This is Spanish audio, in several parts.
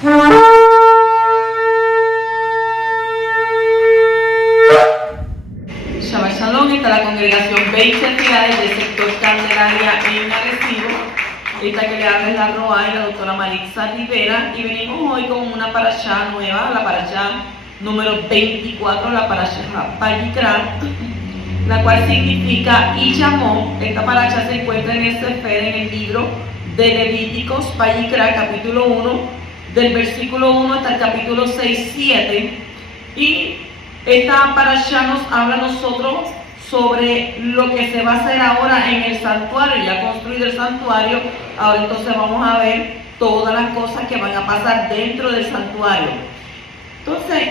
Shabbat Shalom, está la congregación Beit Sheffield del sector Candelaria en Arecibo. Esta que le habla es la Roa y la doctora Maritza Rivera, y venimos hoy con una parashá nueva, la parashá número 24, la parashá Vayikra, la cual significa y llamó. Esta parashá se encuentra en el Sefer, en el libro de Levíticos, Vayikra, capítulo 1, del versículo 1 hasta el capítulo 6-7, y esta parashá nos habla a nosotros sobre lo que se va a hacer ahora en el santuario. Ya construido el santuario, ahora entonces vamos a ver todas las cosas que van a pasar dentro del santuario. Entonces,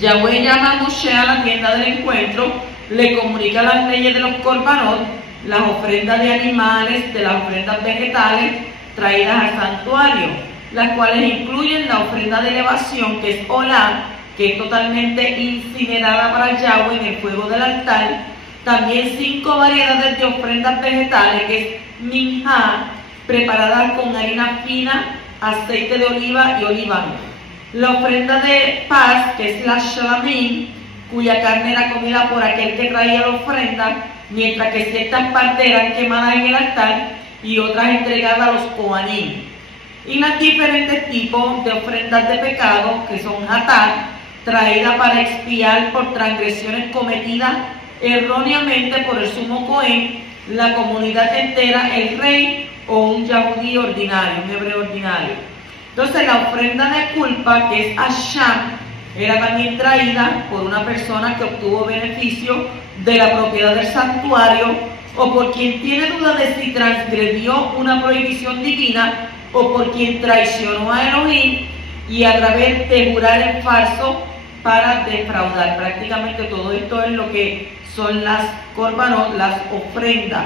Yahweh llama a Moshe a la tienda del encuentro, le comunica las leyes de los korbanot, las ofrendas de animales, de las ofrendas vegetales traídas al santuario, las cuales incluyen la ofrenda de elevación, que es olá, que es totalmente incinerada para Yahweh en el fuego del altar. También 5 variedades de ofrendas vegetales, que es minjá, preparadas con harina fina, aceite de oliva y oliván. La ofrenda de paz, que es la shalamim, cuya carne era comida por aquel que traía la ofrenda, mientras que ciertas partes eran quemadas en el altar y otras entregadas a los kohanim. Y los diferentes tipos de ofrendas de pecado, que son hatat, traída para expiar por transgresiones cometidas erróneamente por el sumo Cohen, la comunidad entera, el rey o un yahudí ordinario, un hebreo ordinario. Entonces la ofrenda de culpa, que es asham, era también traída por una persona que obtuvo beneficio de la propiedad del santuario, o por quien tiene duda de si transgredió una prohibición divina, o por quien traicionó a Elohim y a través de jurar en falso para defraudar. Prácticamente todo esto es lo que son las korbanot, las ofrendas.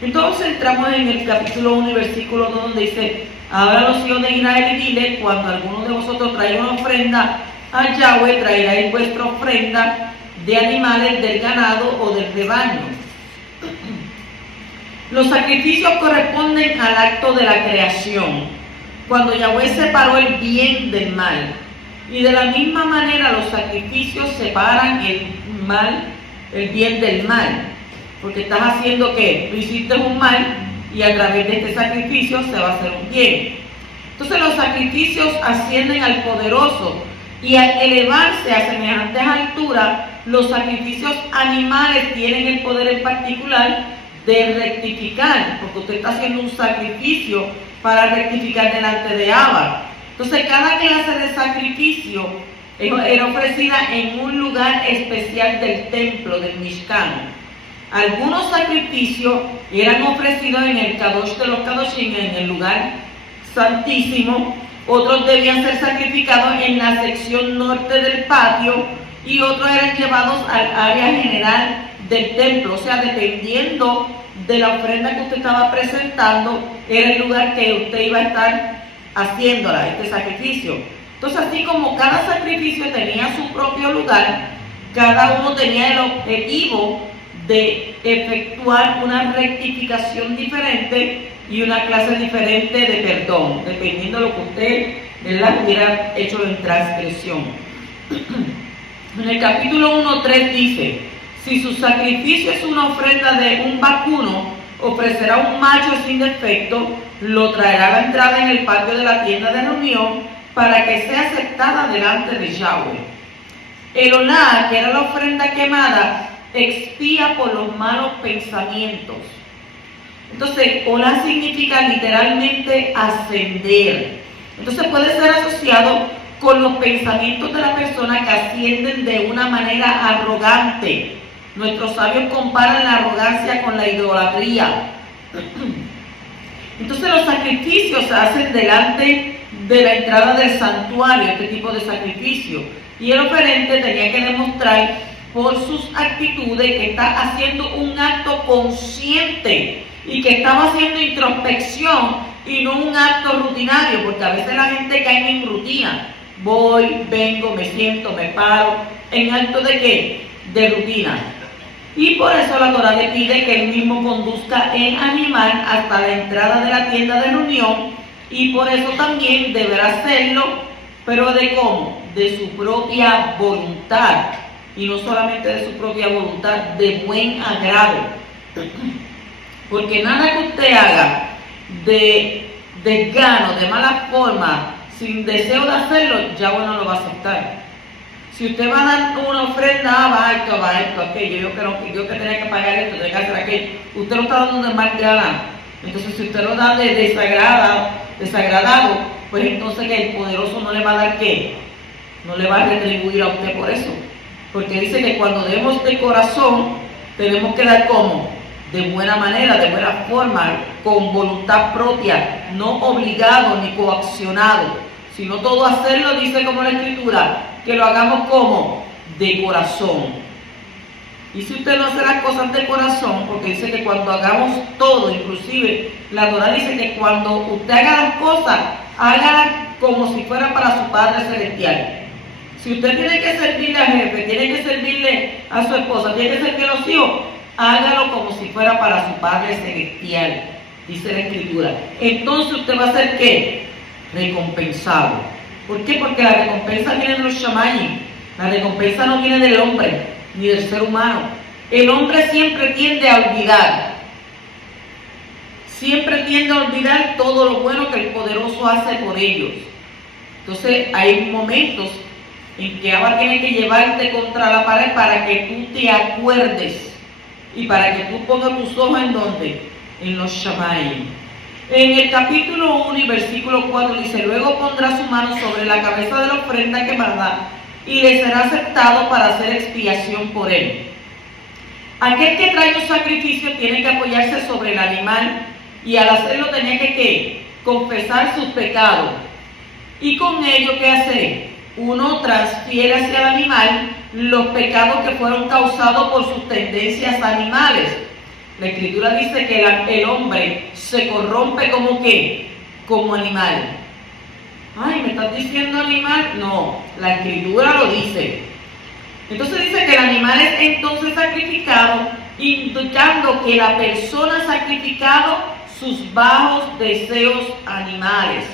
Entonces entramos en el capítulo 1 y versículo 2, donde dice: ahora los hijos de Israel, y dile, cuando alguno de vosotros traiga una ofrenda a Yahweh, traeráis vuestra ofrenda de animales del ganado o del rebaño. Los sacrificios corresponden al acto de la creación, cuando Yahweh separó el bien del mal. Y de la misma manera los sacrificios separan el bien del mal. Porque estás haciendo que tú hiciste un mal y a través de este sacrificio se va a hacer un bien. Entonces los sacrificios ascienden al poderoso, y al elevarse a semejantes alturas, los sacrificios animales tienen el poder en particular de rectificar, porque usted está haciendo un sacrificio para rectificar delante de Abba. Entonces cada clase de sacrificio era ofrecida en un lugar especial del templo, del Mishkan. Algunos sacrificios eran ofrecidos en el Kadosh de los Kadoshim, en el lugar santísimo. Otros debían ser sacrificados en la sección norte del patio, y otros eran llevados al área general del templo. O sea, dependiendo de la ofrenda que usted estaba presentando, era el lugar que usted iba a estar haciéndola, este sacrificio. Entonces, así como cada sacrificio tenía su propio lugar, cada uno tenía el objetivo de efectuar una rectificación diferente y una clase diferente de perdón, dependiendo de lo que usted, ¿verdad?, hubiera hecho en transgresión. En el capítulo 1:3 dice: si su sacrificio es una ofrenda de un vacuno, ofrecerá un macho sin defecto, lo traerá a la entrada en el patio de la tienda de reunión para que sea aceptada delante de Yahweh. El olá, que era la ofrenda quemada, expía por los malos pensamientos. Entonces, olá significa literalmente ascender. Entonces puede ser asociado con los pensamientos de la persona que ascienden de una manera arrogante. Nuestros sabios comparan la arrogancia con la idolatría. Entonces los sacrificios se hacen delante de la entrada del santuario, este tipo de sacrificio. Y el oferente tenía que demostrar por sus actitudes que está haciendo un acto consciente y que estaba haciendo introspección y no un acto rutinario, porque a veces la gente cae en rutina. Voy, vengo, me siento, me paro, en acto de ¿qué? De rutina. Y por eso la Torá le pide que él mismo conduzca el animal hasta la entrada de la tienda de reunión y por eso también deberá hacerlo, pero ¿de cómo? De su propia voluntad, y no solamente de su propia voluntad, de buen agrado. Porque nada que usted haga de desgano, de mala forma, sin deseo de hacerlo, ya bueno lo va a aceptar. Si usted va a dar una ofrenda, va esto, aquello, yo que tenía que pagar esto, tenía que hacer aquello, usted lo está dando de mal gana. Entonces, si usted lo da de desagradado, pues entonces que el poderoso no le va a dar ¿qué? No le va a retribuir a usted por eso. Porque dice que cuando demos de corazón, tenemos que dar ¿cómo? De buena manera, de buena forma, con voluntad propia, no obligado ni coaccionado, sino todo hacerlo, dice como la Escritura, que lo hagamos como de corazón. Y si usted no hace las cosas de corazón, porque dice que cuando hagamos todo, inclusive la Torá dice que cuando usted haga las cosas, hágalas como si fuera para su Padre Celestial. Si usted tiene que servirle al jefe, tiene que servirle a su esposa, tiene que servirle a los hijos, hágalo como si fuera para su Padre Celestial, dice la Escritura. Entonces usted va a ser ¿qué? Recompensado. ¿Por qué? Porque la recompensa viene de los shamayim. La recompensa no viene del hombre, ni del ser humano. El hombre siempre tiende a olvidar. Siempre tiende a olvidar todo lo bueno que el poderoso hace por ellos. Entonces hay momentos en que Abba tiene que llevarte contra la pared para que tú te acuerdes y para que tú pongas tus ojos en ¿dónde? En los shamayim. En el capítulo 1 y versículo 4 dice: luego pondrá su mano sobre la cabeza de la ofrenda quemada y le será aceptado para hacer expiación por él. Aquel que trae un sacrificio tiene que apoyarse sobre el animal y al hacerlo tenía que ¿qué? Confesar sus pecados. Y con ello, ¿qué hace? Uno transfiere hacia el animal los pecados que fueron causados por sus tendencias animales. La Escritura dice que el hombre se corrompe como ¿qué? Como animal. Ay, ¿me estás diciendo animal? No, la Escritura lo dice. Entonces dice que el animal es entonces sacrificado, indicando que la persona ha sacrificado sus bajos deseos animales.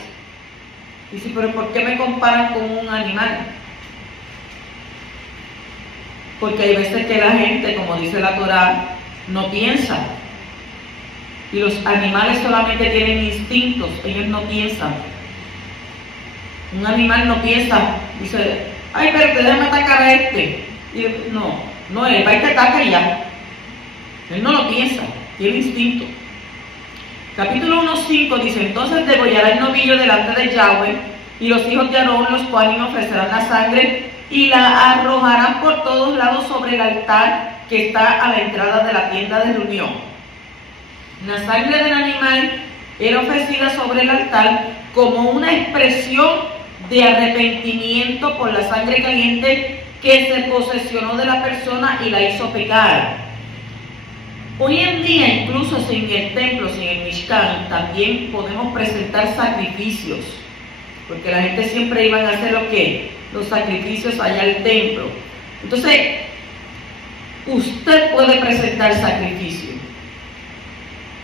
Dice, pero ¿por qué me comparan con un animal? Porque hay veces que la gente, como dice la Torá, no piensa. Y los animales solamente tienen instintos, ellos no piensan. Un animal no piensa, dice, ay, pero déjame atacar a este. Y no, él va y te ataca y ya. Él no lo piensa, tiene instinto. Capítulo 1:5 dice: entonces degollará el novillo delante de Yahweh, y los hijos de Aarón, los cuales ofrecerán la sangre, y la arrojarán por todos lados sobre el altar que está a la entrada de la tienda de reunión. La sangre del animal era ofrecida sobre el altar como una expresión de arrepentimiento por la sangre caliente que se posesionó de la persona y la hizo pecar. Hoy en día, incluso sin el templo, sin el Mishkan, también podemos presentar sacrificios, porque la gente siempre iba a hacer los sacrificios allá al templo. Entonces, usted puede presentar sacrificios.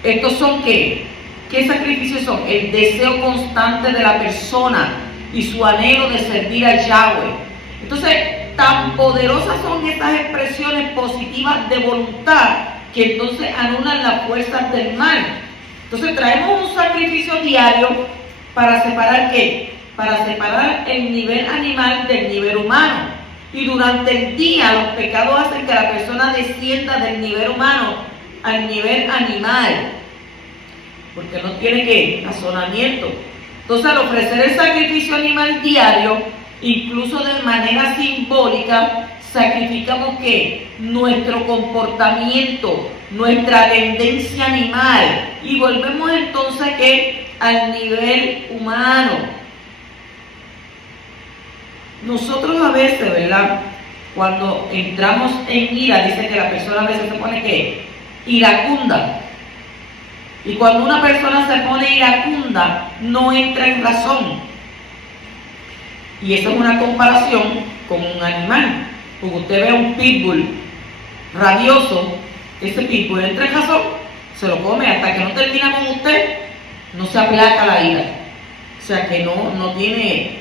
¿Estos son qué? ¿Qué sacrificios son? El deseo constante de la persona y su anhelo de servir a Yahweh. Entonces, tan poderosas son estas expresiones positivas de voluntad que entonces anulan las fuerzas del mal. Entonces traemos un sacrificio diario para separar ¿qué? Para separar el nivel animal del nivel humano. Y durante el día los pecados hacen que la persona descienda del nivel humano al nivel animal, porque no tiene ¿qué? Razonamiento. Entonces al ofrecer el sacrificio animal diario, incluso de manera simbólica, sacrificamos ¿qué? Nuestro comportamiento, nuestra tendencia animal, y volvemos entonces ¿qué? Al nivel humano. Nosotros a veces, ¿verdad? Cuando entramos en ira, dice que la persona a veces se pone ¿qué? Iracunda. Y cuando una persona se pone iracunda, no entra en razón. Y esa es una comparación con un animal. Porque usted ve a un pitbull rabioso, ese pitbull entra en razón, se lo come hasta que no termina con usted, no se aplaca la ira. O sea que no tiene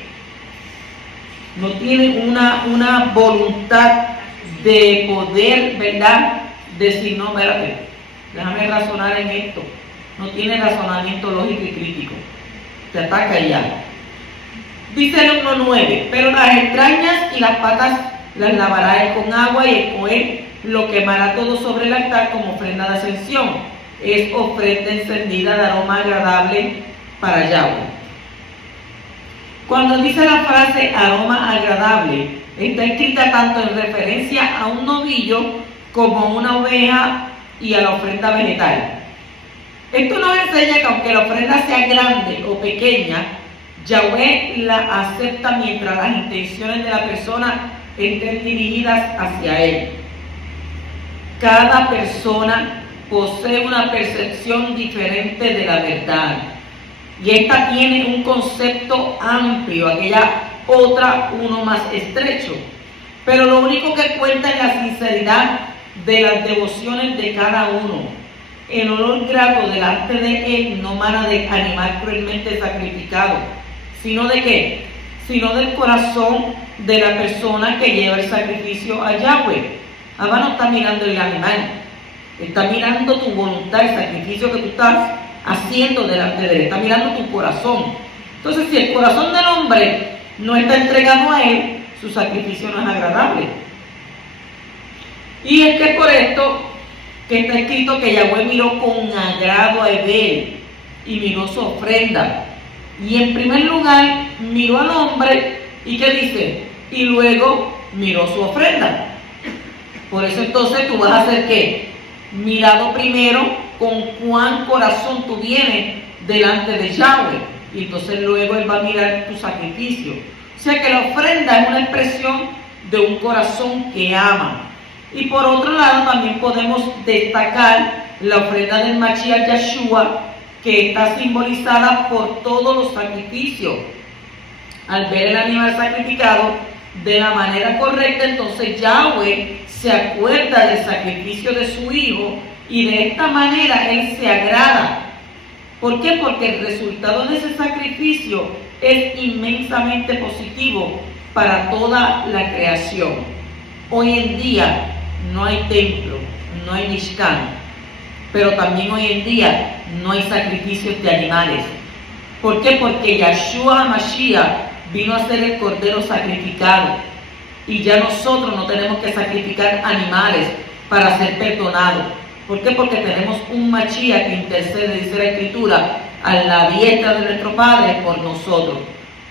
una voluntad de poder, ¿verdad? Decir, no, espérate, déjame razonar en esto. No tiene razonamiento lógico y crítico. Te ataca y ya. Dice el 1:9, pero las entrañas y las patas las lavará él con agua y el cohen lo quemará todo sobre el altar como ofrenda de ascensión. Es ofrenda encendida de aroma agradable para Yahweh. Cuando dice la frase aroma agradable, está escrita tanto en referencia a un novillo como a una oveja y a la ofrenda vegetal. Esto nos enseña que aunque la ofrenda sea grande o pequeña, Yahweh la acepta mientras las intenciones de la persona estén dirigidas hacia él. Cada persona posee una percepción diferente de la verdad. Y esta tiene un concepto amplio, aquella otra uno más estrecho. Pero lo único que cuenta es la sinceridad de las devociones de cada uno. El olor grato delante de él no mana de animal cruelmente sacrificado, sino de ¿qué? Sino del corazón de la persona que lleva el sacrificio a Yahweh. Abba no está mirando el animal, está mirando tu voluntad, el sacrificio que tú estás haciendo delante de él, está mirando tu corazón. Entonces, si el corazón del hombre no está entregado a él, su sacrificio no es agradable. Y es que por esto que está escrito que Yahweh miró con agrado a Abel y miró su ofrenda. Y en primer lugar miró al hombre y ¿qué dice? Y luego miró su ofrenda. Por eso entonces tú vas a hacer ¿qué? Mirado primero con cuán corazón tú vienes delante de Yahweh. Y entonces luego él va a mirar tu sacrificio. O sea que la ofrenda es una expresión de un corazón que ama. Y por otro lado también podemos destacar la ofrenda del Mashiach Yeshua, que está simbolizada por todos los sacrificios. Al ver el animal sacrificado de la manera correcta, entonces Yahweh se acuerda del sacrificio de su hijo y de esta manera él se agrada. ¿Por qué? Porque el resultado de ese sacrificio es inmensamente positivo para toda la creación. Hoy en día no hay templo, no hay Mishkan, pero también hoy en día no hay sacrificios de animales. ¿Por qué? Porque Yeshua HaMashiach vino a ser el cordero sacrificado y ya nosotros no tenemos que sacrificar animales para ser perdonados. ¿Por qué? Porque tenemos un Mashiach que intercede, dice la Escritura, a la diestra de nuestro Padre por nosotros.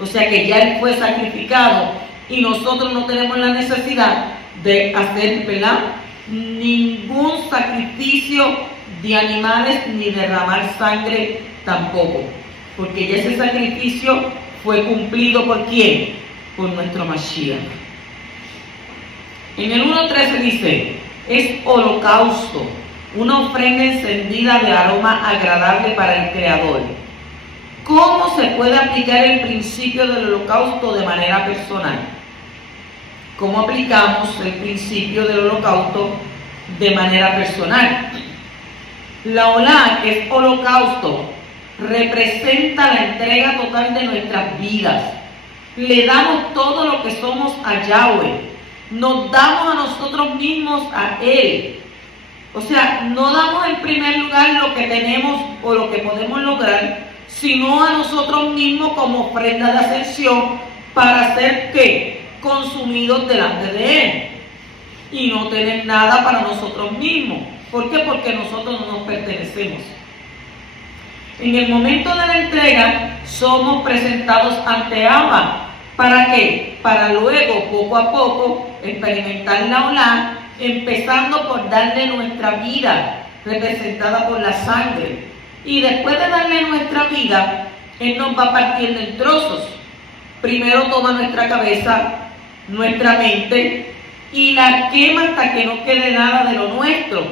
O sea que ya Él fue sacrificado y nosotros no tenemos la necesidad de hacer, ¿verdad?, ningún sacrificio de animales ni derramar sangre tampoco. Porque ya ese sacrificio fue cumplido ¿por quién? Por nuestro Mashiach. En el 1:13 dice, es holocausto, una ofrenda encendida de aroma agradable para el Creador. ¿Cómo se puede aplicar el principio del holocausto de manera personal? ¿Cómo aplicamos el principio del holocausto de manera personal? La olá, que es holocausto, representa la entrega total de nuestras vidas. Le damos todo lo que somos a Yahweh. Nos damos a nosotros mismos a Él. O sea, no damos en primer lugar lo que tenemos o lo que podemos lograr, sino a nosotros mismos como ofrenda de ascensión para ser ¿qué? Consumidos delante de Él. Y no tener nada para nosotros mismos. ¿Por qué? Porque nosotros no nos pertenecemos. En el momento de la entrega somos presentados ante Abba. ¿Para qué? Para luego, poco a poco, experimentar la olá, empezando por darle nuestra vida, representada por la sangre. Y después de darle nuestra vida, Él nos va partiendo en trozos. Primero toma nuestra cabeza, nuestra mente, y la quema hasta que no quede nada de lo nuestro.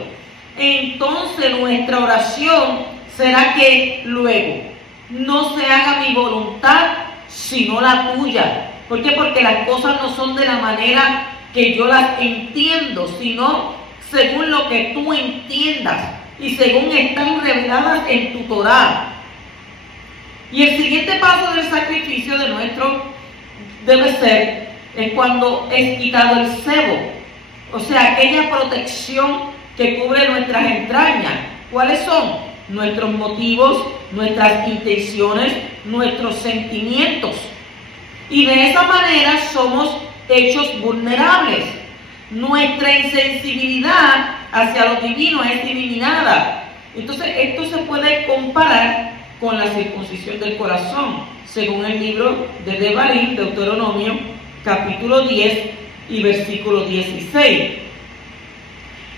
Entonces nuestra oración será que luego no se haga mi voluntad, sino la tuya. ¿Por qué? Porque las cosas no son de la manera que yo las entiendo, sino según lo que tú entiendas y según están reveladas en tu Torá. Y el siguiente paso del sacrificio de nuestro debe ser es cuando es quitado el cebo, o sea, aquella protección que cubre nuestras entrañas. ¿Cuáles son? Nuestros motivos, nuestras intenciones, nuestros sentimientos. Y de esa manera somos hechos vulnerables. Nuestra insensibilidad hacia lo divino es eliminada. Entonces, esto se puede comparar con la circuncisión del corazón, según el libro de Devarim, Deuteronomio, capítulo 10 y versículo 16.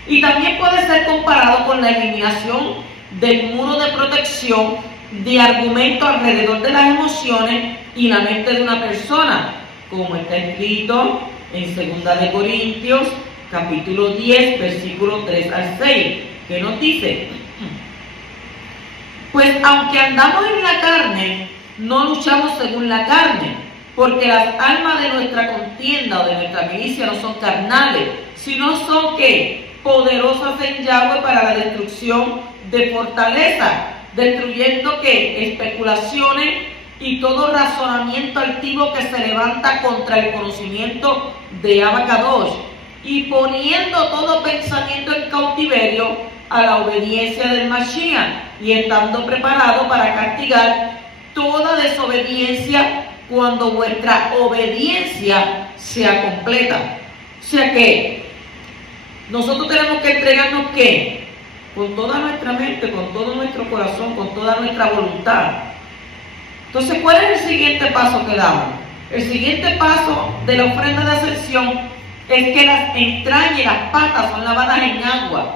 Y también puede ser comparado con la eliminación del muro de protección de argumentos alrededor de las emociones y la mente de una persona, como está escrito en 2 de Corintios, capítulo 10, versículo 3 al 6, que nos dice: pues aunque andamos en la carne, no luchamos según la carne, porque las armas de nuestra contienda o de nuestra milicia no son carnales, sino son ¿qué? Poderosas en Yahweh para la destrucción de fortaleza, destruyendo ¿qué? Especulaciones y todo razonamiento altivo que se levanta contra el conocimiento de Abacadosh, y poniendo todo pensamiento en cautiverio a la obediencia del Mashiach, y estando preparado para castigar toda desobediencia cuando vuestra obediencia sea completa. O sea que nosotros tenemos que entregarnos ¿qué? Con toda nuestra mente, con todo nuestro corazón, con toda nuestra voluntad. Entonces, ¿cuál es el siguiente paso que damos? El siguiente paso de la ofrenda de ascensión es que las entrañas y las patas son lavadas en agua.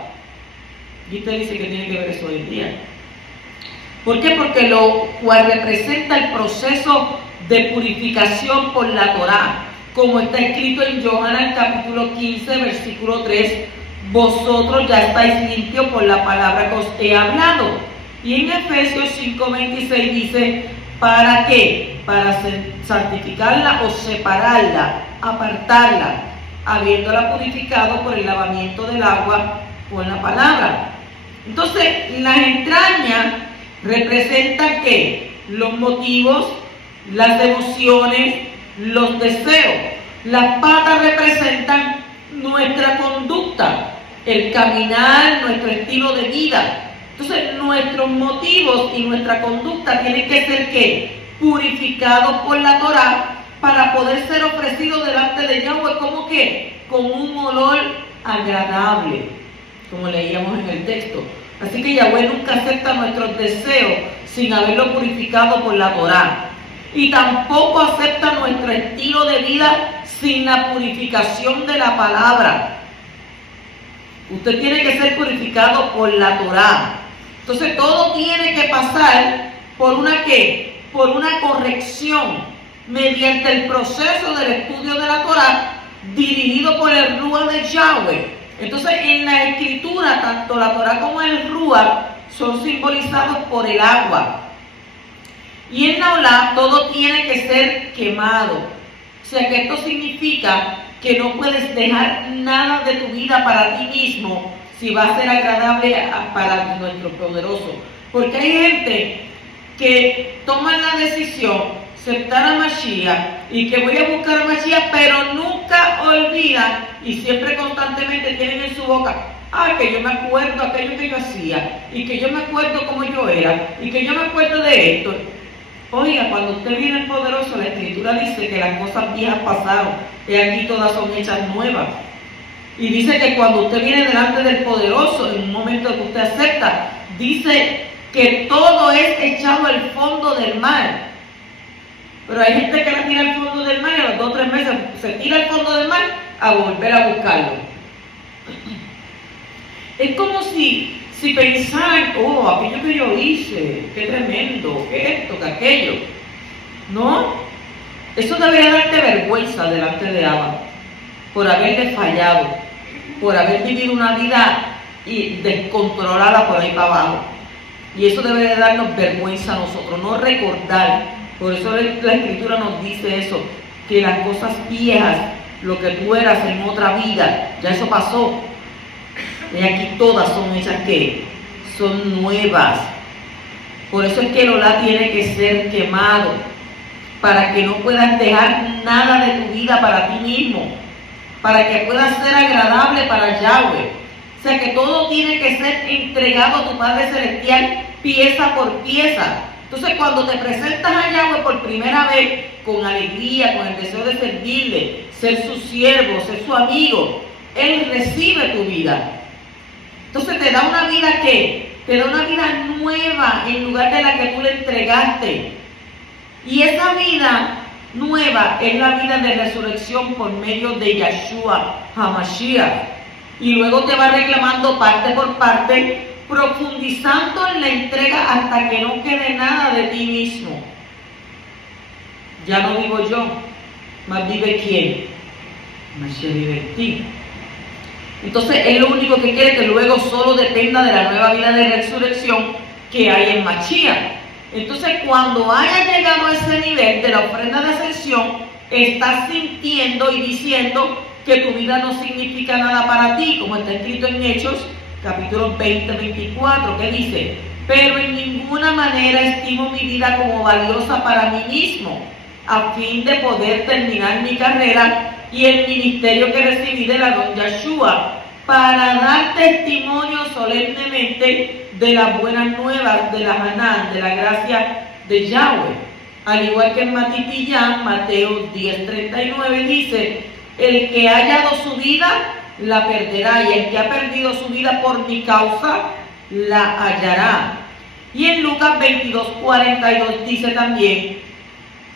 Y usted dice que tiene que ver eso hoy en día. ¿Por qué? Porque lo cual representa el proceso de purificación por la Torá, como está escrito en Yohanan capítulo 15, versículo 3, vosotros ya estáis limpios por la palabra que os he hablado. Y en Efesios 5:26 dice, ¿para qué? Para santificarla o separarla, apartarla, habiéndola purificado por el lavamiento del agua con la palabra. Entonces, las entrañas representan ¿qué? Los motivos, las emociones, los deseos. Las patas representan nuestra conducta, el caminar, nuestro estilo de vida. Entonces, nuestros motivos y nuestra conducta tienen que ser ¿qué? Purificados por la Torá para poder ser ofrecidos delante de Yahweh como ¿qué? Con un olor agradable, como leíamos en el texto. Así que Yahweh nunca acepta nuestros deseos sin haberlo purificado por la Torá. Y tampoco acepta nuestro estilo de vida sin la purificación de la palabra. Usted tiene que ser purificado por la Torá. Entonces todo tiene que pasar por una ¿qué? Por una corrección mediante el proceso del estudio de la Torá dirigido por el Ruach de Yahweh. Entonces en la escritura tanto la Torá como el Ruach son simbolizados por el agua. Y en la Olá todo tiene que ser quemado. O sea que esto significa que no puedes dejar nada de tu vida para ti mismo si va a ser agradable para nuestro poderoso. Porque hay gente que toma la decisión de aceptar a Mashiach y que voy a buscar a Mashiach, pero nunca olvidan y siempre constantemente tienen en su boca: ay, que yo me acuerdo aquello que yo hacía, y que yo me acuerdo cómo yo era, y que yo me acuerdo de esto. Oiga, cuando usted viene el poderoso, la escritura dice que las cosas viejas pasaron, y aquí todas son hechas nuevas. Y dice que cuando usted viene delante del poderoso, en un momento que usted acepta, dice que todo es echado al fondo del mar. Pero hay gente que la tira al fondo del mar y a los 2 o 3 meses se tira al fondo del mar a volver a buscarlo. Es como si pensaran: oh, aquello que yo hice, qué tremendo, que esto, que aquello. No, eso debería darte vergüenza delante de Abba, por haberle fallado, por haber vivido una vida descontrolada por ahí para abajo. Y eso debe de darnos vergüenza a nosotros, no recordar. Por eso la escritura nos dice eso, que las cosas viejas, lo que tú eras en otra vida, ya eso pasó. Y aquí todas son hechas ¿qué? Son nuevas. Por eso es que el olá tiene que ser quemado, para que no puedas dejar nada de tu vida para ti mismo, para que puedas ser agradable para Yahweh. O sea que todo tiene que ser entregado a tu Padre Celestial, pieza por pieza. Entonces cuando te presentas a Yahweh por primera vez, con alegría, con el deseo de servirle, ser su siervo, ser su amigo, Él recibe tu vida. Entonces te da una vida que te da una vida nueva en lugar de la que tú le entregaste. Y esa vida nueva es la vida de resurrección por medio de Yeshua HaMashiach. Y luego te va reclamando parte por parte, profundizando en la entrega hasta que no quede nada de ti mismo. Ya no vivo yo, mas vive ¿quién? Mashiach vive en ti. Entonces Él lo único que quiere es que luego solo dependa de la nueva vida de resurrección que hay en Mashiach. Entonces cuando hayas llegado a ese nivel de la ofrenda de ascensión, estás sintiendo y diciendo que tu vida no significa nada para ti, como está escrito en Hechos, capítulo 20-24, que dice: pero en ninguna manera estimo mi vida como valiosa para mí mismo, a fin de poder terminar mi carrera y el ministerio que recibí de la don Yeshua, para dar testimonio solemnemente de las buenas nuevas de la Hanan, de la gracia de Yahweh. Al igual que en Matitillán, Mateo 10:39 dice: el que ha hallado su vida, la perderá, y el que ha perdido su vida por mi causa, la hallará. Y en Lucas 22:42 dice también,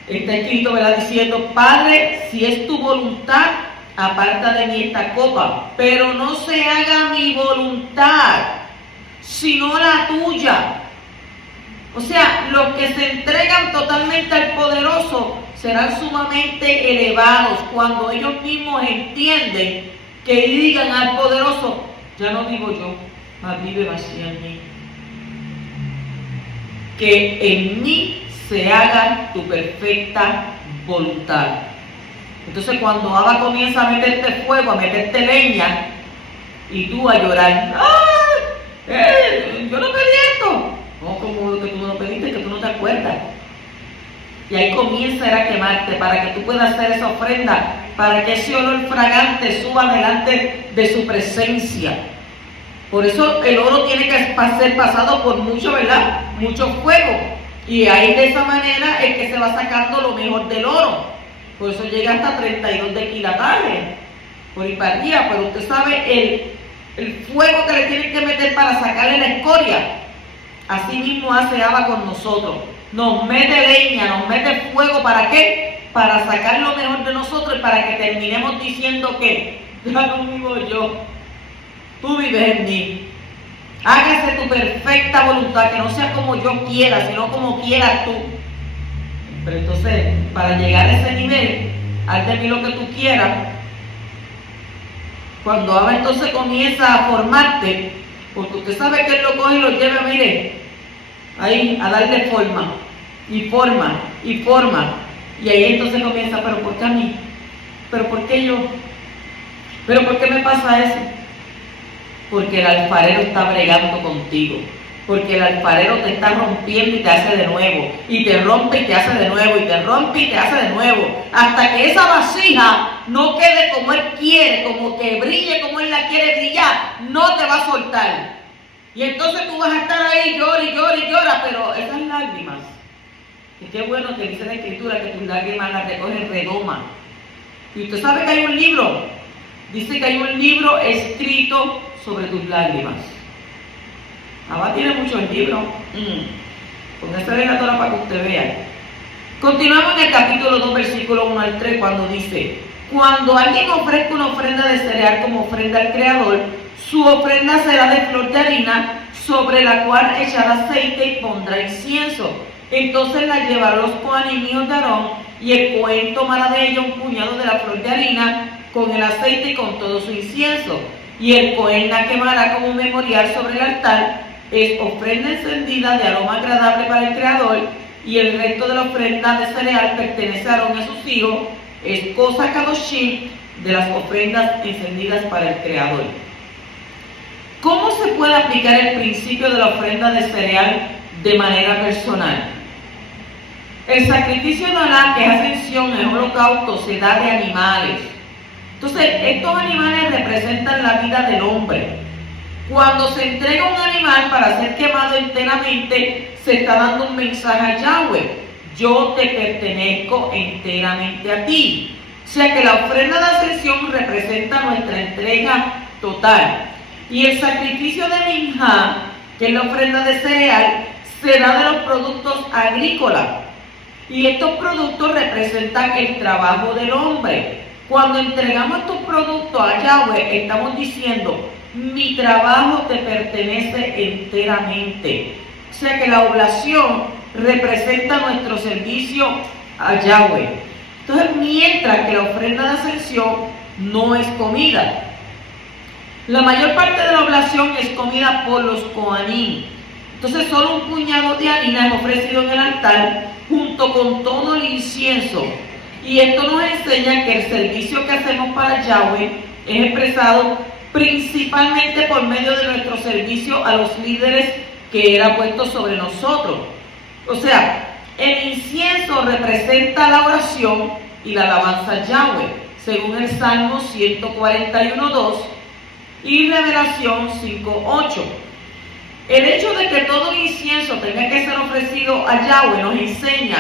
está escrito, ¿verdad?, diciendo: Padre, si es tu voluntad, aparta de mí esta copa, pero no se haga mi voluntad, sino la tuya. O sea, los que se entregan totalmente al poderoso serán sumamente elevados cuando ellos mismos entienden que digan al poderoso: ya no vivo yo, mas vive Mashiach en mí. Que en mí se haga tu perfecta voluntad. Entonces cuando Abba comienza a meterte fuego, a meterte leña, y tú a llorar: yo no pedí esto. No, como que tú no lo pediste, que tú no te acuerdas. Y ahí comienza a quemarte para que tú puedas hacer esa ofrenda, para que ese olor fragante suba delante de su presencia. Por eso el oro tiene que ser pasado por mucho, ¿verdad?, mucho fuego. Y ahí de esa manera es que se va sacando lo mejor del oro. Por eso llega hasta 32 de quilatales por hipartía. Pero usted sabe el fuego que le tienen que meter para sacarle la escoria. Así mismo hace Abba con nosotros. Nos mete leña, nos mete fuego. ¿Para qué? Para sacar lo mejor de nosotros y para que terminemos diciendo que ya no vivo yo, tú vives en mí. Hágase tu perfecta voluntad, que no sea como yo quiera, sino como quieras tú. Pero entonces, para llegar a ese nivel, haz de mí lo que tú quieras. Cuando Abba entonces comienza a formarte, porque usted sabe que Él lo coge y lo lleva, mire, ahí, a darle forma, y forma, y forma. Y ahí entonces comienza: ¿pero por qué a mí? ¿Pero por qué yo? ¿Pero por qué me pasa eso? Porque el alfarero está bregando contigo. Porque el alfarero te está rompiendo y te hace de nuevo. Y te rompe y te hace de nuevo. Y te rompe y te hace de nuevo. Hasta que esa vasija no quede como Él quiere, como que brille como Él la quiere brillar, no te va a soltar. Y entonces tú vas a estar ahí, llora y llora y llora, pero esas lágrimas, y qué bueno que dice la Escritura que tus lágrimas las recoge redoma. Y usted sabe que hay un libro, dice que hay un libro escrito sobre tus lágrimas. Abba tiene muchos libros. Póngase en la Torah para que usted vea. Continuamos en el capítulo 2, versículo 1 al 3, cuando dice: cuando alguien ofrezca una ofrenda de cereal como ofrenda al Creador, su ofrenda será de flor de harina, sobre la cual echará aceite y pondrá incienso. Entonces la llevará los Cohanim hijos de Aarón, y el Cohen tomará de ella un puñado de la flor de harina con el aceite y con todo su incienso. Y el Cohen la quemará como memorial sobre el altar. Es ofrenda encendida de aroma agradable para el Creador, y el resto de la ofrenda de cereal pertenece a Aarón y a sus hijos. Es cosa kadoshim de las ofrendas encendidas para el Creador. ¿Cómo se puede aplicar el principio de la ofrenda de cereal de manera personal. El sacrificio de Alá, que es ascensión, el holocausto, se da de animales. Entonces, estos animales representan la vida del hombre. Cuando se entrega un animal para ser quemado enteramente, se está dando un mensaje a Yahweh: yo te pertenezco enteramente a ti. O sea que la ofrenda de ascensión representa nuestra entrega total. Y el sacrificio de Minjá, que es la ofrenda de cereal, se da de los productos agrícolas. Y estos productos representan el trabajo del hombre. Cuando entregamos estos productos a Yahweh, estamos diciendo: mi trabajo te pertenece enteramente. O sea que la oblación representa nuestro servicio a Yahweh. Entonces, mientras que la ofrenda de ascensión no es comida. La mayor parte de la oblación es comida por los Kohanim. Entonces, solo un puñado de harina es ofrecido en el altar junto con todo el incienso. Y esto nos enseña que el servicio que hacemos para Yahweh es expresado principalmente por medio de nuestro servicio a los líderes que era puesto sobre nosotros. O sea, el incienso representa la oración y la alabanza a Yahweh, según el Salmo 141.2 y Revelación 5.8. El hecho de que todo incienso tenga que ser ofrecido a Yahweh nos enseña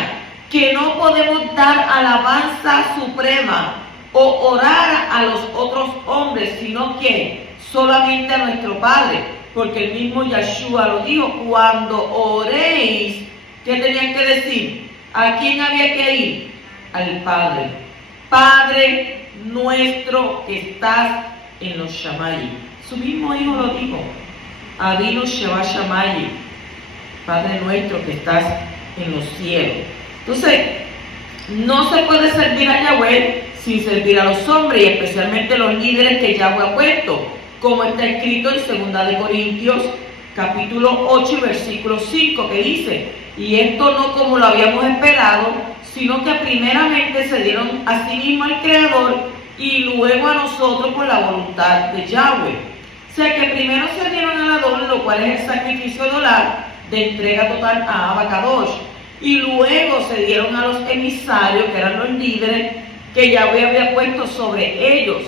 que no podemos dar alabanza suprema o orar a los otros hombres, sino que solamente a nuestro Padre, porque el mismo Yeshua lo dijo: cuando oréis, ¿qué tenían que decir? ¿A quién había que ir? Al Padre. Padre nuestro que estás en los Shamayim. Su mismo hijo lo dijo: Avinu Sheba Shamayim, Padre nuestro que estás en los cielos. Entonces, no se puede servir a Yahweh sin servir a los hombres, y especialmente los líderes que Yahweh ha puesto, como está escrito en 2 de Corintios capítulo 8 y versículo 5, que dice: y esto no como lo habíamos esperado, sino que primeramente se dieron a sí mismo al Creador y luego a nosotros por la voluntad de Yahweh. O sea que primero se dieron al Adón, lo cual es el sacrificio de Olá, de entrega total a Abacadosh, y luego se dieron a los emisarios, que eran los líderes que Yahweh había puesto sobre ellos.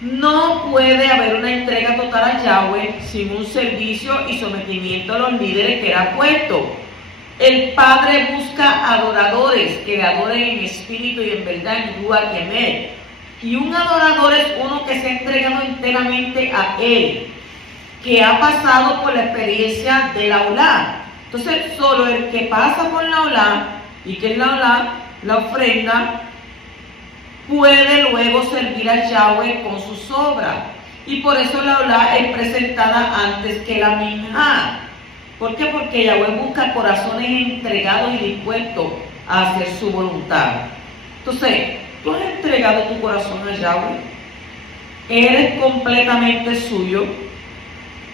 No puede haber una entrega total a Yahweh sin un servicio y sometimiento a los líderes que era puesto. El Padre busca adoradores que le adoren en espíritu y en verdad, en Ruach Emet. Y un adorador es uno que se ha entregado enteramente a Él, que ha pasado por la experiencia de la Olá. Entonces, solo el que pasa por la Olá, y que es la Olá, la ofrenda, puede luego servir a Yahweh con sus obras. Y por eso la Olá es presentada antes que la Minjá. ¿Por qué? Porque Yahweh busca corazones entregados y dispuestos a hacer su voluntad. Entonces, ¿tú has entregado tu corazón a Yahweh? ¿Eres completamente suyo?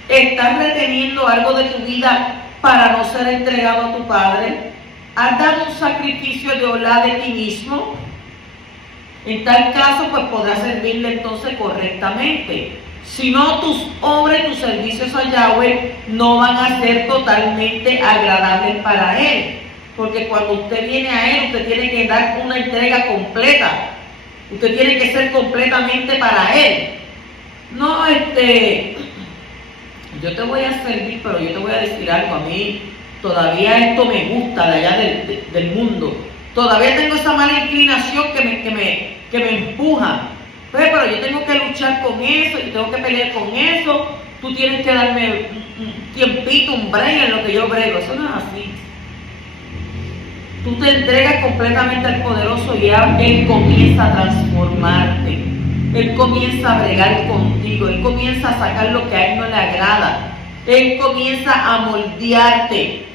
¿Estás reteniendo algo de tu vida para no ser entregado a tu Padre? ¿Has dado un sacrificio de Olá de ti mismo? En tal caso, pues podrás servirle entonces correctamente. Si no, tus obras y tus servicios a Yahweh no van a ser totalmente agradables para Él. Porque cuando usted viene a Él, usted tiene que dar una entrega completa. Usted tiene que ser completamente para Él. No, yo te voy a servir, pero yo te voy a decir algo. A mí todavía esto me gusta de allá del mundo. Todavía tengo esa mala inclinación que me empuja. Pero yo tengo que luchar con eso, yo tengo que pelear con eso. Tú tienes que darme un tiempito, un break en lo que yo brego. Eso no es así. Tú te entregas completamente al poderoso y Él comienza a transformarte. Él comienza a bregar contigo. Él comienza a sacar lo que a Él no le agrada. Él comienza a moldearte.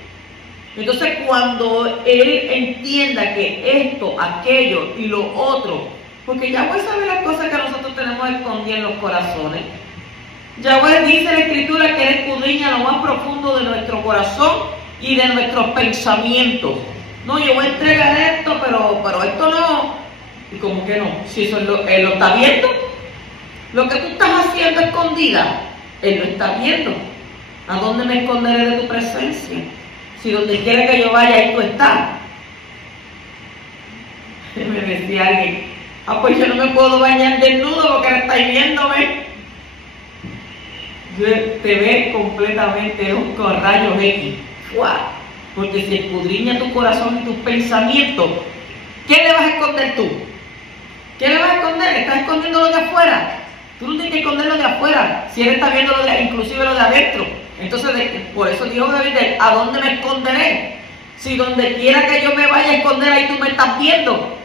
Entonces, cuando Él entienda que esto, aquello y lo otro, porque Yahweh sabe las cosas que nosotros tenemos escondidas en los corazones. Yahweh dice en la Escritura que Él escudriña lo más profundo de nuestro corazón y de nuestros pensamientos. No, yo voy a entregar esto, pero esto no. ¿Y cómo que no? Si eso Él lo está viendo. Lo que tú estás haciendo escondida, Él lo está viendo. ¿A dónde me esconderé de tu presencia? Si donde quiera que yo vaya, ahí tú estás. Me decía alguien, pues yo no me puedo bañar desnudo porque ahora estáis viéndome. Te ves completamente con rayos X. ¡Wow! Porque si escudriña tu corazón y tus pensamientos, ¿qué le vas a esconder tú? ¿Qué le vas a esconder? ¿Estás escondiendo lo de afuera? Tú no tienes que esconder lo de afuera, si él está viendo inclusive lo de adentro. Entonces, por eso dijo David, ¿a dónde me esconderé? Si donde quiera que yo me vaya a esconder, ahí tú me estás viendo.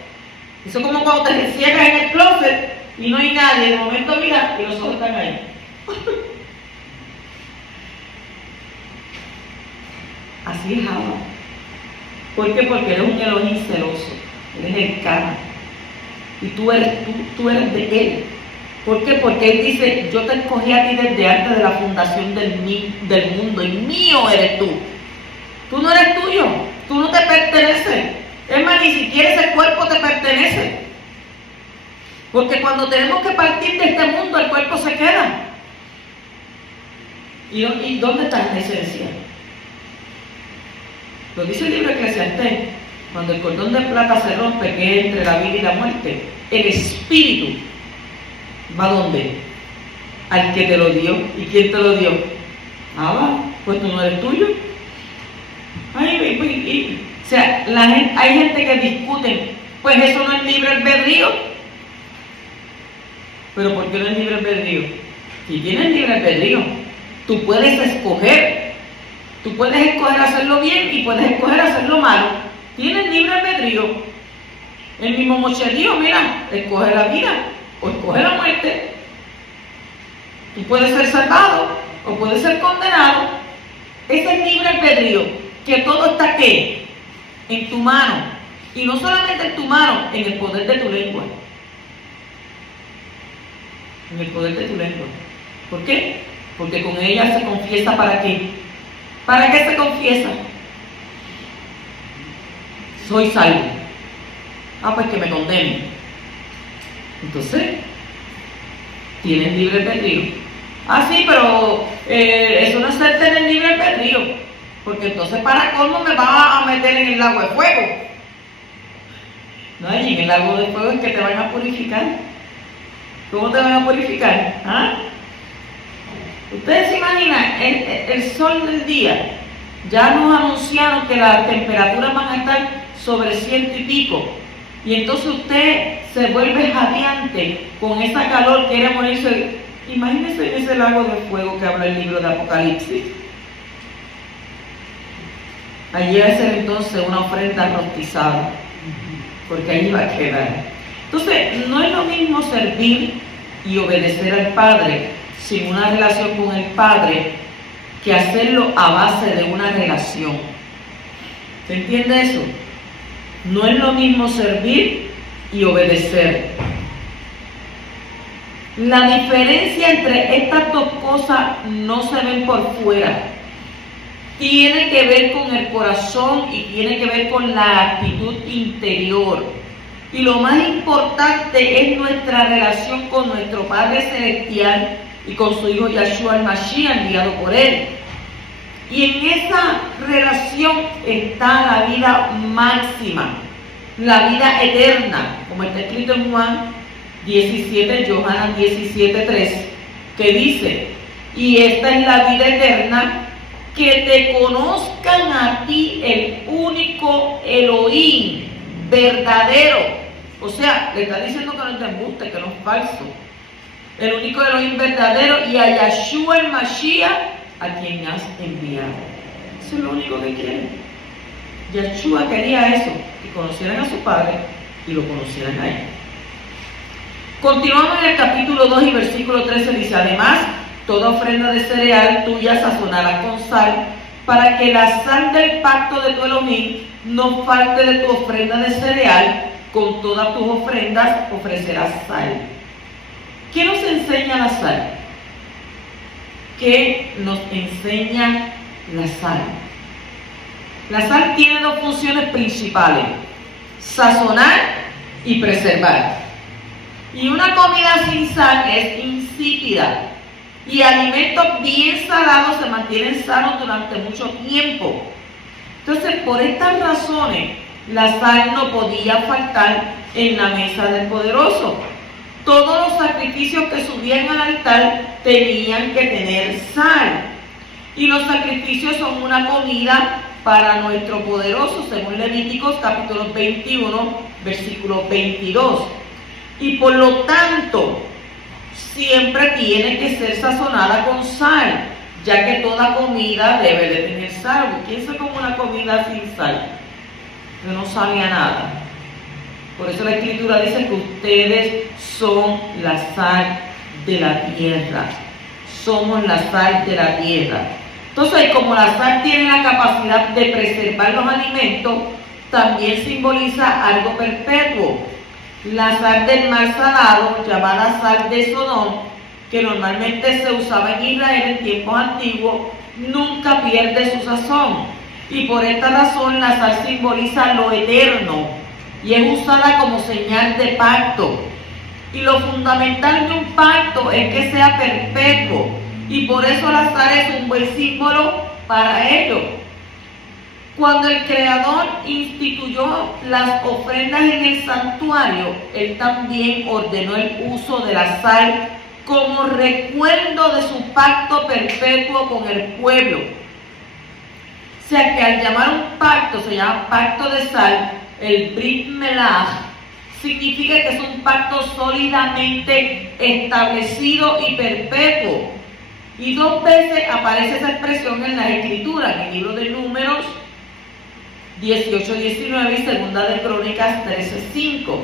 Eso es como cuando te encierras en el closet y no hay nadie. De momento mira y los ojos están ahí. Así es Abba. ¿Por qué? Porque eres un Elohim celoso. Eres el Cana. Y tú eres de él. ¿Por qué? Porque él dice, yo te escogí a ti desde antes de la fundación del mundo. Y mío eres tú. Tú no eres tuyo. Tú no te perteneces. Es más, ni siquiera ese cuerpo te pertenece. Porque cuando tenemos que partir de este mundo, el cuerpo se queda. ¿Y dónde está la esencia? Lo dice el libro de Eclesiastés, cuando el cordón de plata se rompe, que es entre la vida y la muerte, el espíritu va ¿a dónde? Al que te lo dio. ¿Y quién te lo dio? Pues tú no eres tuyo. O sea, hay gente que discute, pues eso no es libre albedrío. ¿Pero por qué no es libre albedrío? Si tienes libre albedrío, tú puedes escoger. Tú puedes escoger hacerlo bien y puedes escoger hacerlo malo. Tienes libre albedrío. El mismo Moshe dijo, mira, escoge la vida o escoge la muerte. Tú puedes ser salvado o puedes ser condenado. Ese es libre albedrío, que todo está ¿qué? En tu mano. Y no solamente en tu mano, en el poder de tu lengua. En el poder de tu lengua. ¿Por qué? Porque con ella se confiesa ¿para qué? ¿Para qué se confiesa? Soy salvo. Pues que me condenen. Entonces, tienes libre albedrío. Sí, pero eso no es ser tener libre albedrío. Porque entonces para colmo me va a meter en el lago de fuego. No, y en el lago de fuego es que te van a purificar. ¿Cómo te van a purificar? Ustedes se imaginan, el sol del día, ya nos anunciaron que las temperaturas van a estar sobre 100 y pico, y entonces usted se vuelve jadeante con esa calor, quiere morirse. Imagínense ese lago de fuego que habla el libro de Apocalipsis. Allí va a ser entonces una ofrenda rostizada, porque allí va a quedar. Entonces, no es lo mismo servir y obedecer al Padre sin una relación con el Padre, que hacerlo a base de una relación. ¿Se entiende eso? No es lo mismo servir y obedecer. La diferencia entre estas dos cosas no se ven por fuera. Tiene que ver con el corazón y tiene que ver con la actitud interior. Y lo más importante es nuestra relación con nuestro Padre Celestial y con su Hijo Yahshua el Mashiach, enviado por Él. Y en esa relación está la vida máxima, la vida eterna, como está escrito en Juan 17, Johanna 17:3, que dice, y esta es la vida eterna, que te conozcan a ti, el único Elohim, verdadero. O sea, le está diciendo que no es de embuste, que no es falso. El único Elohim verdadero, y a Yahshua el Mashiach, a quien has enviado. Eso es lo único que quiere. Yahshua quería eso, que conocieran a su Padre y lo conocieran a Él. Continuamos en el capítulo 2 y versículo 13, dice, además, toda ofrenda de cereal tuya sazonarás con sal, para que la sal del pacto de tu Elohim no falte de tu ofrenda de cereal, con todas tus ofrendas ofrecerás sal. ¿Qué nos enseña la sal? ¿Qué nos enseña la sal? La sal tiene dos funciones principales: sazonar y preservar. Y una comida sin sal es insípida. Y alimentos bien salados se mantienen sanos durante mucho tiempo. Entonces, por estas razones, la sal no podía faltar en la mesa del poderoso. Todos los sacrificios que subían al altar tenían que tener sal. Y los sacrificios son una comida para nuestro poderoso, según Levíticos capítulo 21, versículo 22. Y por lo tanto, siempre tiene que ser sazonada con sal, ya que toda comida debe de tener sal. ¿Quién se come una comida sin sal? Que no sabía nada. Por eso la Escritura dice que ustedes son la sal de la tierra. Somos la sal de la tierra. Entonces, como la sal tiene la capacidad de preservar los alimentos, también simboliza algo perpetuo. La sal del mar salado, llamada sal de Sodom, que normalmente se usaba en Israel en tiempos antiguos, nunca pierde su sazón. Y por esta razón la sal simboliza lo eterno y es usada como señal de pacto. Y lo fundamental de un pacto es que sea perpetuo, y por eso la sal es un buen símbolo para ello. Cuando el Creador instituyó las ofrendas en el santuario, Él también ordenó el uso de la sal como recuerdo de su pacto perpetuo con el pueblo. O sea que al llamar un pacto, se llama pacto de sal, el Brit Melach, significa que es un pacto sólidamente establecido y perpetuo. Y 2 veces aparece esa expresión en las Escrituras, en el libro de Números 18:19 y segunda de Crónicas 13:5. O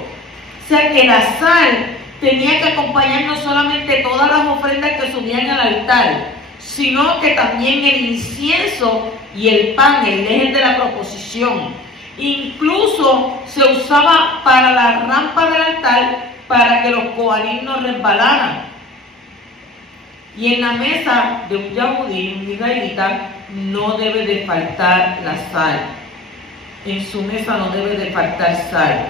sea que la sal tenía que acompañar no solamente todas las ofrendas que subían al altar, sino que también el incienso y el pan, el eje de la proposición. Incluso se usaba para la rampa del altar para que los coanín no resbalaran. Y en la mesa de un yahudí, un israelita, no debe de faltar la sal. En su mesa no debe de faltar sal.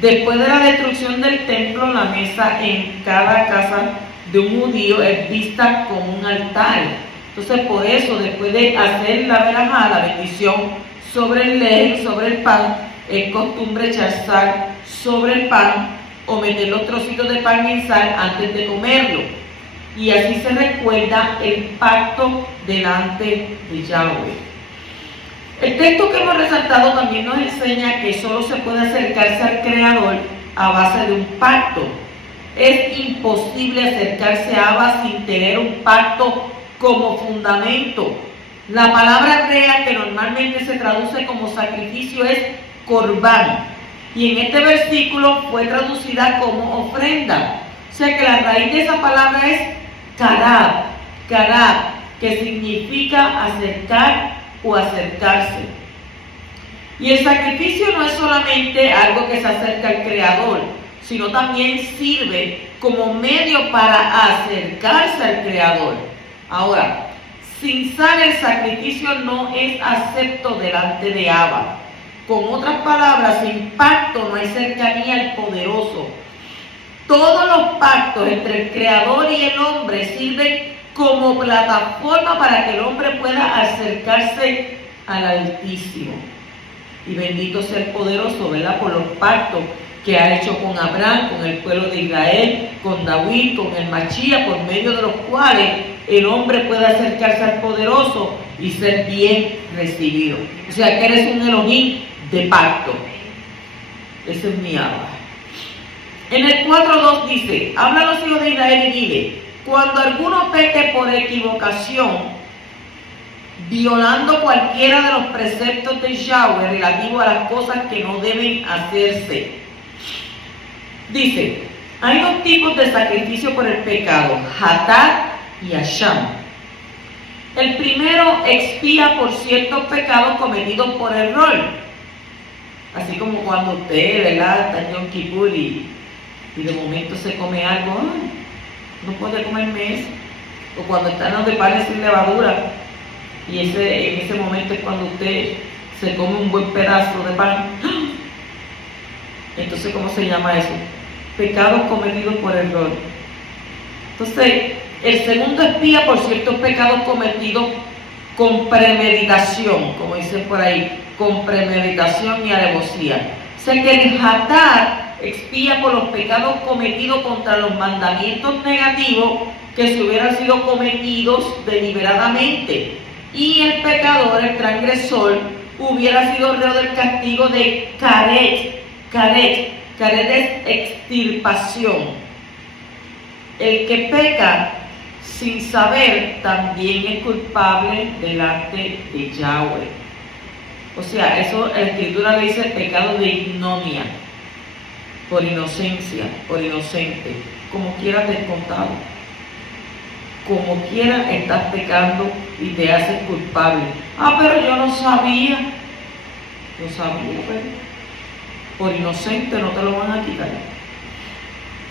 Después de la destrucción del templo, la mesa en cada casa de un judío es vista como un altar. Entonces, por eso, después de hacer la verajá, la bendición sobre el leje, sobre el pan, es costumbre echar sal sobre el pan o meter los trocitos de pan en sal antes de comerlo. Y así se recuerda el pacto delante de Yahweh. El texto que hemos resaltado también nos enseña que solo se puede acercarse al Creador a base de un pacto. Es imposible acercarse a Abba sin tener un pacto como fundamento. La palabra hebrea que normalmente se traduce como sacrificio es corbán, y en este versículo fue traducida como ofrenda. O sea que la raíz de esa palabra es karab, que significa acercar o acercarse. Y el sacrificio no es solamente algo que se acerca al Creador, sino también sirve como medio para acercarse al Creador. Ahora, sin sal el sacrificio no es acepto delante de Abba. Con otras palabras, sin pacto no hay cercanía al poderoso. Todos los pactos entre el Creador y el hombre sirven como plataforma para que el hombre pueda acercarse al Altísimo. Y bendito sea el poderoso, ¿verdad? Por los pactos que ha hecho con Abraham, con el pueblo de Israel, con David, con el Machía, por medio de los cuales el hombre puede acercarse al poderoso y ser bien recibido. O sea que eres un Elohim de pacto. Ese es mi Abba. En el 4:2 dice: habla a los hijos de Israel y dile, cuando alguno peque por equivocación, violando cualquiera de los preceptos de Yahweh relativo a las cosas que no deben hacerse. Dice, hay 2 tipos de sacrificio por el pecado, Hatat y Asham. El primero expía por ciertos pecados cometidos por error. Así como cuando usted, ¿verdad?, está en Yom Kippur y de momento se come algo, no puede comerme eso. O cuando están los de panes sin levadura, y en ese momento es cuando usted se come un buen pedazo de pan. Entonces, ¿cómo se llama eso? Pecados cometidos por error. Entonces, el segundo expía por ciertos pecados cometidos con premeditación, como dicen por ahí, con premeditación y alevosía. O sea que el jatar expía por los pecados cometidos contra los mandamientos negativos que se hubieran sido cometidos deliberadamente. Y el pecador, el transgresor, hubiera sido reo del castigo de caret. Caret es extirpación. El que peca sin saber también es culpable delante de Yahweh. O sea, eso la Escritura le dice pecado de ignominia, por inocencia, por inocente. Como quiera te es contado. Como quiera estás pecando y te haces culpable. Ah, pero yo no sabía. No sabía, pero por inocente no te lo van a quitar.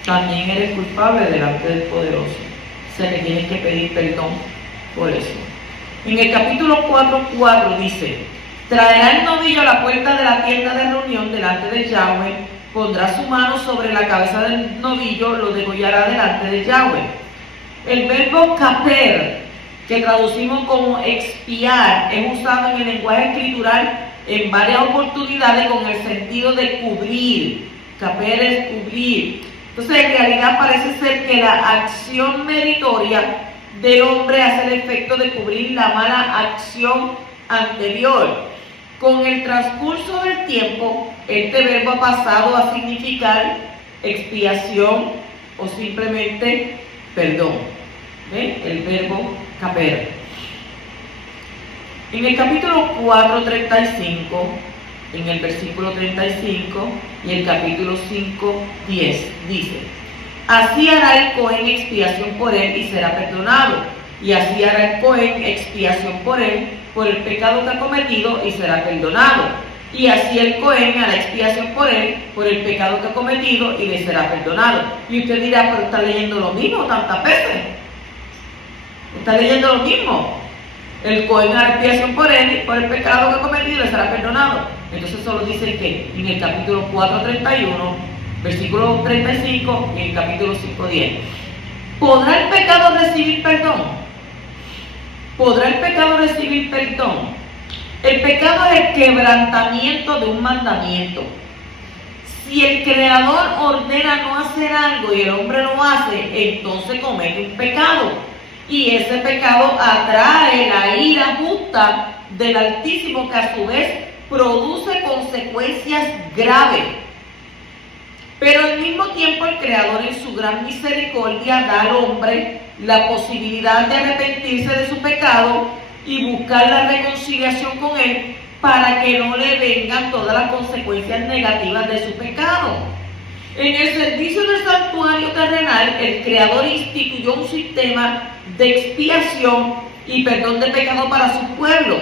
También eres culpable delante del Poderoso. O sea que tienes que pedir perdón por eso. En el capítulo 4:4 dice: traerá el novillo a la puerta de la tienda de reunión delante de Yahweh, pondrá su mano sobre la cabeza del novillo, lo degollará delante de Yahweh. El verbo caper, que traducimos como expiar, es usado en el lenguaje escritural en varias oportunidades con el sentido de cubrir. Caper es cubrir. Entonces, en realidad parece ser que la acción meritoria del hombre hace el efecto de cubrir la mala acción anterior. Con el transcurso del tiempo, este verbo ha pasado a significar expiación o simplemente perdón. ¿Ven? El verbo caper. En el capítulo 4:35, en el versículo 35 y el capítulo 5:10 dice: así hará el Cohen expiación por él y será perdonado, y así hará el Cohen expiación por él por el pecado que ha cometido y será perdonado, y así el Cohen hará expiación por él por el pecado que ha cometido y le será perdonado. Y usted dirá: pero está leyendo lo mismo tantas veces, está leyendo lo mismo. El Cohen hará expiación por él y por el pecado que ha cometido y le será perdonado. Entonces solo dice que en el capítulo 4:31, versículo 35 y en el capítulo 5:10. ¿Podrá el pecado recibir perdón? ¿Podrá el pecado recibir perdón? El pecado es el quebrantamiento de un mandamiento. Si el Creador ordena no hacer algo y el hombre lo hace, entonces comete un pecado. Y ese pecado atrae la ira justa del Altísimo, que a su vez produce consecuencias graves. Pero al mismo tiempo el Creador, en su gran misericordia, da al hombre la posibilidad de arrepentirse de su pecado y buscar la reconciliación con él, para que no le vengan todas las consecuencias negativas de su pecado. En el servicio del santuario terrenal, el Creador instituyó un sistema de expiación y perdón de pecado para su pueblo,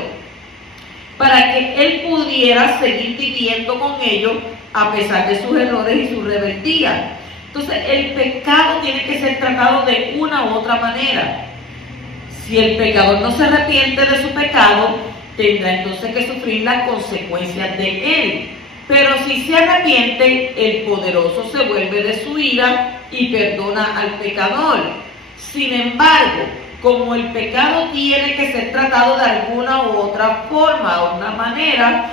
para que él pudiera seguir viviendo con ellos a pesar de sus errores y su rebeldía. Entonces, el pecado tiene que ser tratado de una u otra manera. Si el pecador no se arrepiente de su pecado, tendrá entonces que sufrir las consecuencias de él. Pero si se arrepiente, el Poderoso se vuelve de su ira y perdona al pecador. Sin embargo, como el pecado tiene que ser tratado de alguna u otra forma o una manera,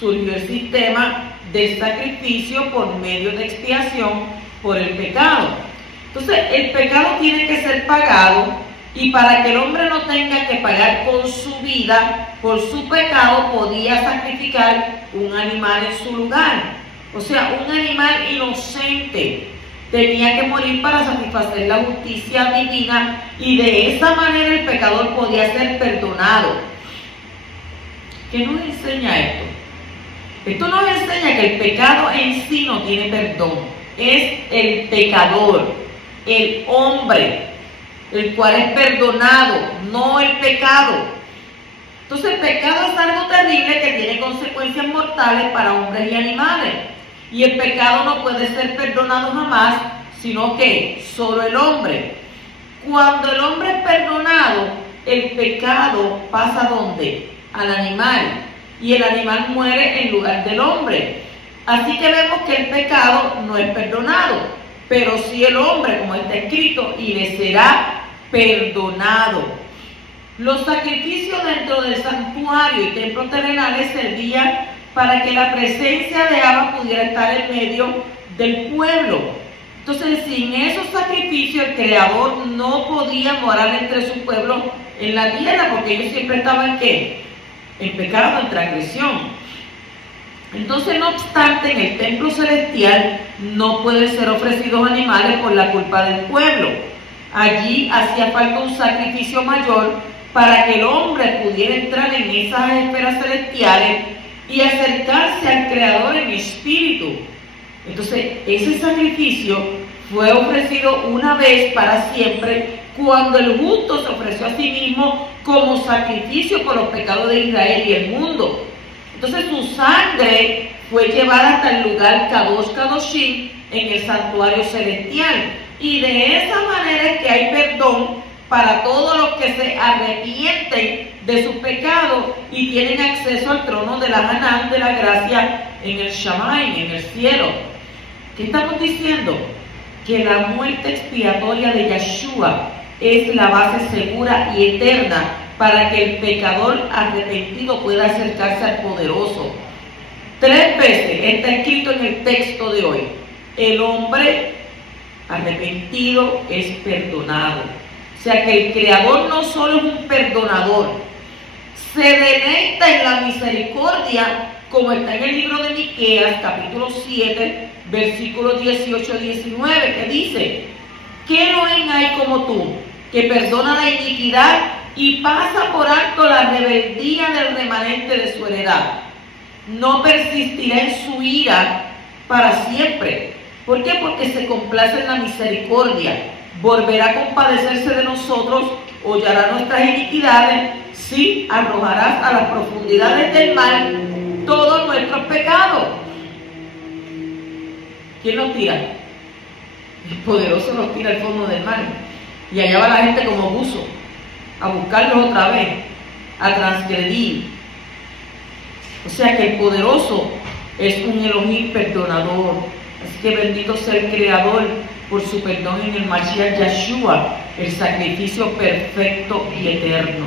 surgió el sistema de sacrificio por medio de expiación por el pecado. Entonces, el pecado tiene que ser pagado, y para que el hombre no tenga que pagar con su vida por su pecado, podía sacrificar un animal en su lugar. O sea, un animal inocente tenía que morir para satisfacer la justicia divina, y de esa manera el pecador podía ser perdonado. ¿Qué nos enseña esto? Esto nos enseña que el pecado en sí no tiene perdón. Es el pecador, el hombre, el cual es perdonado, no el pecado. Entonces el pecado es algo terrible que tiene consecuencias mortales para hombres y animales. Y el pecado no puede ser perdonado jamás, sino que solo el hombre. Cuando el hombre es perdonado, el pecado pasa ¿a dónde? Al animal. Y el animal muere en lugar del hombre. Así que vemos que el pecado no es perdonado, pero sí el hombre, como está escrito, y le será perdonado. Los sacrificios dentro del santuario y templos terrenales servían para que la presencia de Abba pudiera estar en medio del pueblo. Entonces, sin esos sacrificios, el Creador no podía morar entre su pueblo en la tierra, porque ellos siempre estaban, ¿qué? En pecado, en transgresión. Entonces, no obstante, en el templo celestial no pueden ser ofrecidos animales por la culpa del pueblo. Allí hacía falta un sacrificio mayor para que el hombre pudiera entrar en esas esferas celestiales y acercarse al Creador en espíritu. Entonces, ese sacrificio fue ofrecido una vez para siempre, cuando el justo se ofreció a sí mismo como sacrificio por los pecados de Israel y el mundo. Entonces su sangre fue llevada hasta el lugar Kadosh Kadoshim en el santuario celestial. Y de esa manera es que hay perdón para todos los que se arrepienten de sus pecados y tienen acceso al trono de la Hanán, de la gracia, en el Shammai, en el cielo. ¿Qué estamos diciendo? Que la muerte expiatoria de Yeshua es la base segura y eterna para que el pecador arrepentido pueda acercarse al poderoso. 3 veces está escrito en el texto de hoy: el hombre arrepentido es perdonado. O sea que el Creador no solo es un perdonador, se deleita en la misericordia, como está en el libro de Miqueas, capítulo 7, versículos 18-19, que dice: ¿qué Elohim hay como tú, que perdona la iniquidad y pasa por alto la rebeldía del remanente de su heredad? No persistirá en su ira para siempre. ¿Por qué? Porque se complace en la misericordia. Volverá a compadecerse de nosotros, hollará nuestras iniquidades, sí, arrojarás a las profundidades del mar todos nuestros pecados. ¿Quién los tira? El poderoso los tira al fondo del mar. Y allá va la gente como buzo, a buscarlos otra vez, a transgredir. O sea que el poderoso es un Elohim perdonador. Así que bendito sea el Creador por su perdón en el Mashiach Yeshua, el sacrificio perfecto y eterno.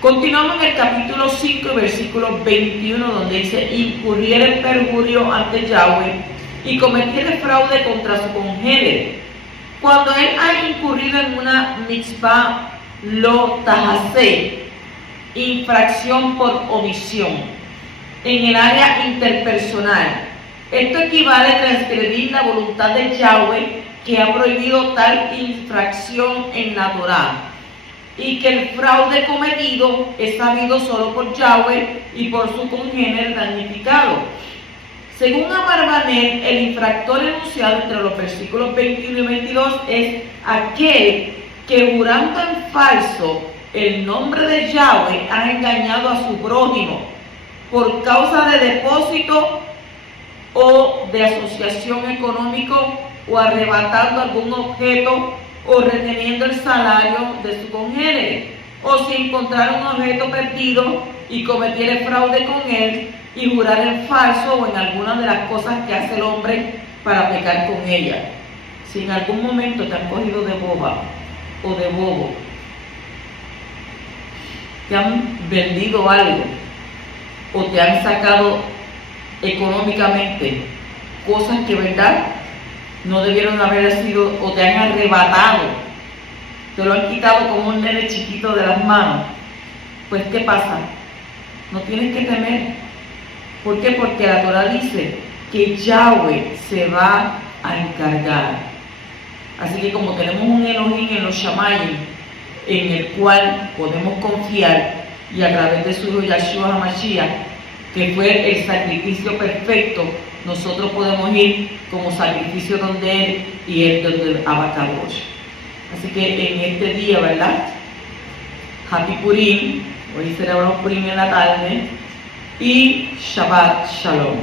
Continuamos en el capítulo 5, versículo 21, donde dice: incurriera en perjurio ante Yahweh y cometiera fraude contra su congénere. Cuando él ha incurrido en una mitzvah lo tajase, infracción por omisión, en el área interpersonal, esto equivale a transgredir la voluntad de Yahweh, que ha prohibido tal infracción en la Torá, y que el fraude cometido es sabido solo por Yahweh y por su congénere damnificado. Según Abarbanel, el infractor enunciado entre los versículos 21 y 22 es aquel que, jurando en falso el nombre de Yahweh, ha engañado a su prójimo por causa de depósito o de asociación económico, o arrebatando algún objeto, o reteniendo el salario de su congénere, o si encontrara un objeto perdido y cometiere fraude con él, y jurar en falso o en alguna de las cosas que hace el hombre para pecar con ella. Si en algún momento te han cogido de boba o de bobo, te han vendido algo o te han sacado económicamente cosas que, verdad, no debieron haber sido, o te han arrebatado, te lo han quitado como un nene chiquito de las manos, pues ¿qué pasa? No tienes que temer. ¿Por qué? Porque la Torah dice que Yahweh se va a encargar. Así que como tenemos un Elohim en los Shamayim, en el cual podemos confiar, y a través de su hijo Yeshua HaMashiach, que fue el sacrificio perfecto, nosotros podemos ir como sacrificio donde Él y Él donde Abba Kadosh. Así que en este día, ¿verdad? Happy Purim, hoy celebramos Purim en la tarde, y Shabbat Shalom.